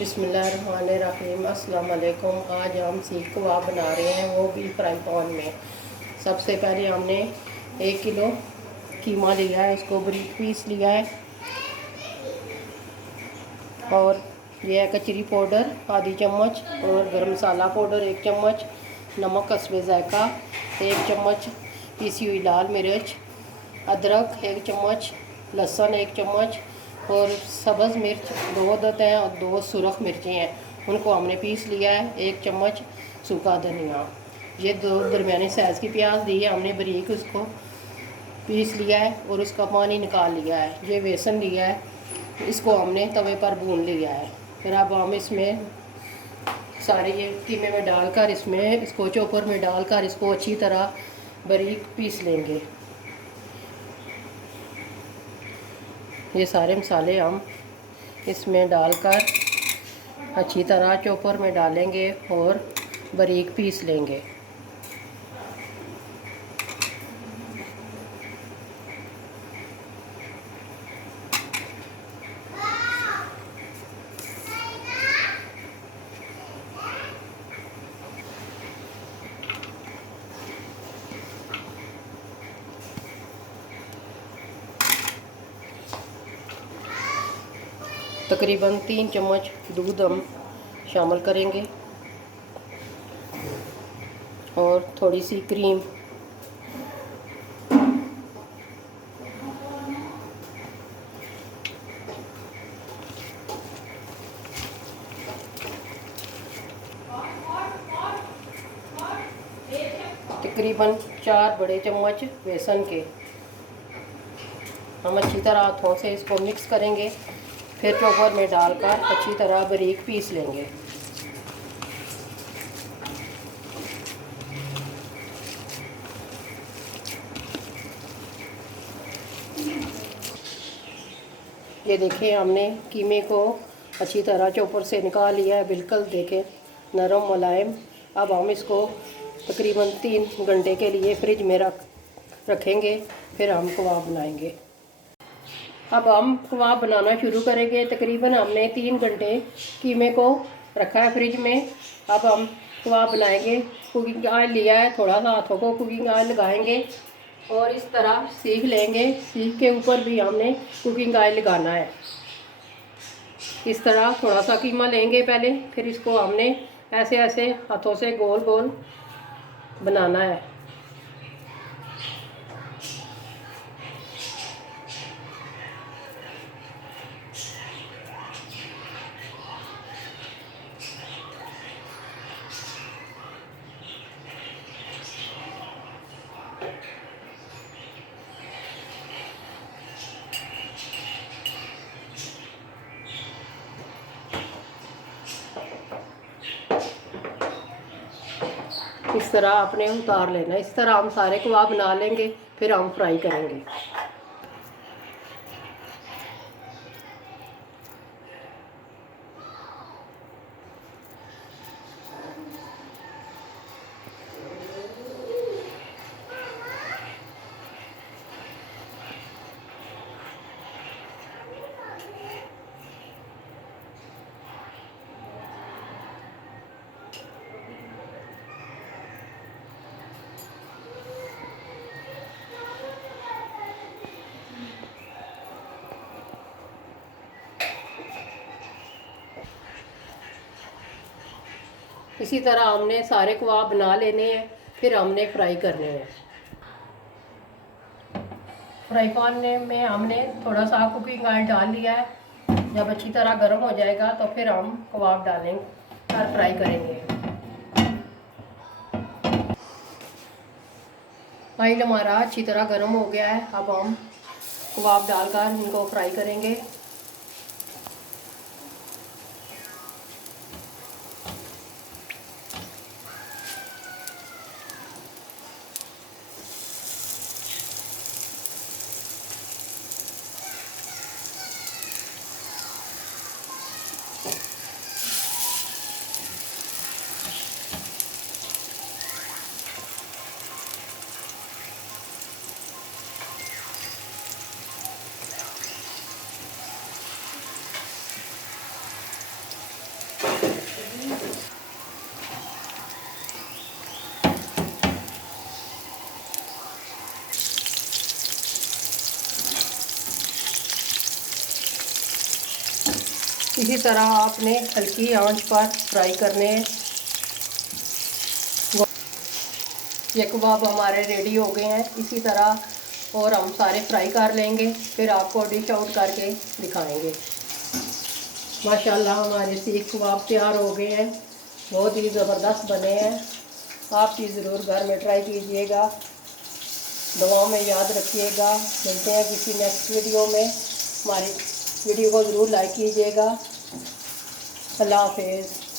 बिस्मिल्लाहिर्रहमानिर्रहीम। अस्सलाम वालेकुम। आज हम सीख कबाब बना रहे हैं, वो भी फ्राई पैन में। सबसे पहले हमने 1 किलो कीमा लिया है, इसको बारीक पीस लिया है। और यह है कचरी पाउडर आधी चम्मच, और गरम मसाला पाउडर 1 चम्मच, नमक हस्बे ज़ायक़ा 1 चम्मच, पीसी हुई लाल मिर्च, अदरक 1 चम्मच, लहसुन 1 चम्मच, और सब्ज़ मिर्च 2 अदद हैं और 2 सुरख मिर्चें हैं, उनको हमने पीस लिया है। 1 चम्मच सूखा धनिया। ये 2 दरमियाने साइज़ की प्याज दी है हमने, बारीक उसको पीस लिया है और उसका पानी निकाल लिया है। ये बेसन लिया है, इसको हमने तवे पर भून लिया है। फिर अब हम इसमें सारे ये कीमे में डालकर इसको चॉपर में डालकर इसको अच्छी तरह बारीक पीस लेंगे। ये सारे मसाले हम इसमें डालकर अच्छी तरह चॉपर में डालेंगे और बारीक पीस लेंगे। तकरीबन 3 चम्मच दूध हम शामिल करेंगे और थोड़ी सी क्रीम। तकरीबन 4 बड़े चम्मच बेसन के हम अच्छी तरह हाथों से इसको मिक्स करेंगे। फिर चॉपर में डालकर अच्छी तरह बारीक पीस लेंगे। ये देखें, हमने कीमे को अच्छी तरह चॉपर से निकाल लिया है, बिल्कुल देखें नरम मुलायम। अब हम इसको तकरीबन 3 घंटे के लिए फ्रिज में रखेंगे। फिर हम कबाब बनाएंगे। अब हम कबाब बनाना शुरू करेंगे। तकरीबन हमने 3 घंटे कीमे को रखा है फ्रिज में। अब हम कबाब बनाएंगे। कुकिंग ऑयल लिया है, थोड़ा सा हाथों को कुकिंग ऑयल लगाएंगे और इस तरह सीख लेंगे। सीख के ऊपर भी हमने कुकिंग ऑयल लगाना है। इस तरह थोड़ा सा कीमा लेंगे पहले, फिर इसको हमने ऐसे ऐसे हाथों से गोल गोल बनाना है। इस तरह आपने उतार लेना। इस तरह हम सारे कबाब बना लेंगे, फिर हम फ्राई करेंगे। इसी तरह हमने सारे कबाब बना लेने हैं, फिर हमने फ्राई करने हैं। फ्राई पैन में हमने थोड़ा सा कुकिंग ऑयल डाल लिया है। जब अच्छी तरह गर्म हो जाएगा तो फिर हम कबाब डालेंगे और फ्राई करेंगे। ऑयल हमारा अच्छी तरह गर्म हो गया है। अब हम कबाब डालकर इनको फ्राई करेंगे। इसी तरह आपने हल्की आंच पर फ्राई करने हैं। ये कबाब हमारे रेडी हो गए हैं। इसी तरह और हम सारे फ्राई कर लेंगे, फिर आपको डिश आउट करके दिखाएंगे। माशाल्लाह हमारे सीख कबाब तैयार हो गए हैं, बहुत ही ज़बरदस्त बने हैं। आप भी ज़रूर घर में ट्राई कीजिएगा, दुआओं में याद रखिएगा। मिलते हैं किसी नेक्स्ट वीडियो में। हमारी वीडियो को ज़रूर लाइक कीजिएगा। अल्लाह हाफिज़।